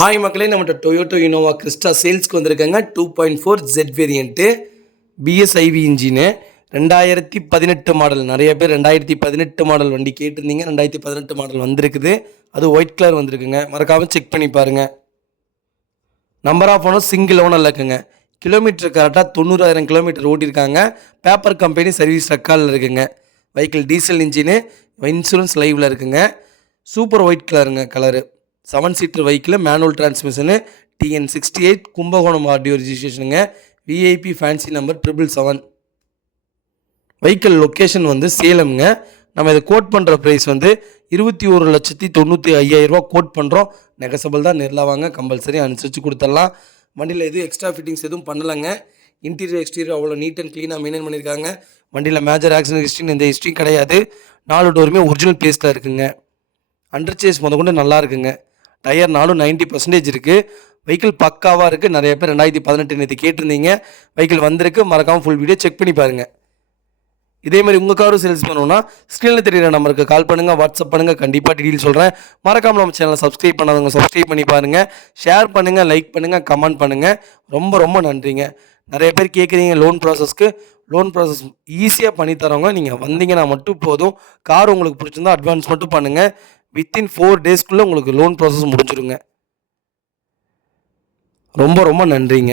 Hi மக்களே, நம்மகிட்ட Toyota Innova Crysta சேல்ஸ்க்கு வந்திருக்காங்க. 2.4 ஜெட் வேரியண்ட்டு பிஎஸ்ஐவி இன்ஜினு 2018 மாடல். நிறைய பேர் 2018 மாடல் வண்டி கேட்டிருந்தீங்க. 2018 மாடல் வந்திருக்குது. அது ஒயிட் கலர் வந்திருக்குங்க. மறக்காமல் செக் பண்ணி பாருங்கள். Number of owner single owner இருக்குங்க. கிலோமீட்டர் கரெக்டாக 90,000 கிலோமீட்டர் ஓட்டியிருக்காங்க. பேப்பர் கம்பெனி சர்வீஸ் ரெக்கார்டில் இருக்குங்க. வெஹிக்கிள் டீசல் இன்ஜினு, இன்சூரன்ஸ் லைவில் இருக்குங்க. சூப்பர் ஒயிட் கலருங்க colour. 7 seater vehicle, manual transmission, TN68 Kumbakonam RTO ரிஜிஸ்ட்ரேஷனுங்க. VIP fancy number 777. Vehicle location சேலம்ங்க. நம்ம இதை கோட் பண்ணுற ப்ரைஸ் 21,95,000 கோட் பண்ணுறோம். நெகசபிள் தான். நேரில் வாங்க, கம்பல்சரி அனுசரித்து கொடுத்துடலாம். வண்டியில் எதுவும் எக்ஸ்ட்ரா ஃபிட்டிங்ஸ் எதுவும் பண்ணலைங்க. இன்டீரியர் எக்ஸ்டீரியர் அவ்வளோ நீட் அண்ட் க்ளீனாக மெயின்டைன் பண்ணியிருக்காங்க. வண்டியில் மேஜர் ஆக்சிடென்ட் ஹிஸ்ட்ரின்னு எந்த ஹிஸ்ட்ரியும் கிடையாது. 4 டோருமே ஒரிஜினல் பிளேஸில் இருக்குங்க. அண்டர் சேஸ் கொண்டு நல்லா இருக்குங்க. டயர் 90% இருக்குது. வெஹிக்கிள் பக்காவாக இருக்குது. நிறைய பேர் 2018 நேற்று கேட்டிருந்தீங்க. வெஹிக்கிள் வந்திருக்கு. மறக்காமல் ஃபுல் வீடியோ செக் பண்ணி பாருங்கள். இதே மாதிரி உங்கள் காரும் சேல்ஸ் பண்ணணும்னா ஸ்க்ரீனில் தெரியுற நம்பருக்கு கால் பண்ணுங்கள், வாட்ஸ்அப் பண்ணுங்கள். கண்டிப்பாக டீட்டெயில் சொல்கிறேன். மறக்காமல் நம்ம சேனலை சப்ஸ்கிரைப் பண்ணாதவங்க சப்ஸ்கிரைப் பண்ணி பாருங்கள். ஷேர் பண்ணுங்கள், லைக் பண்ணுங்கள், கமெண்ட் பண்ணுங்கள். ரொம்ப ரொம்ப நன்றிங்க. நிறைய பேர் கேட்குறீங்க லோன் ப்ராசஸ் ஈஸியாக பண்ணித்தரவங்க. நீங்கள் வந்தீங்கன்னா மட்டும் போதும். கார் உங்களுக்கு பிடிச்சிருந்தா அட்வான்ஸ் மட்டும் பண்ணுங்கள். வித்தின் 4 டேஸ்க்குள்ளே உங்களுக்கு லோன் ப்ராசஸ் முடிஞ்சிடுங்க. ரொம்ப ரொம்ப நன்றிங்க.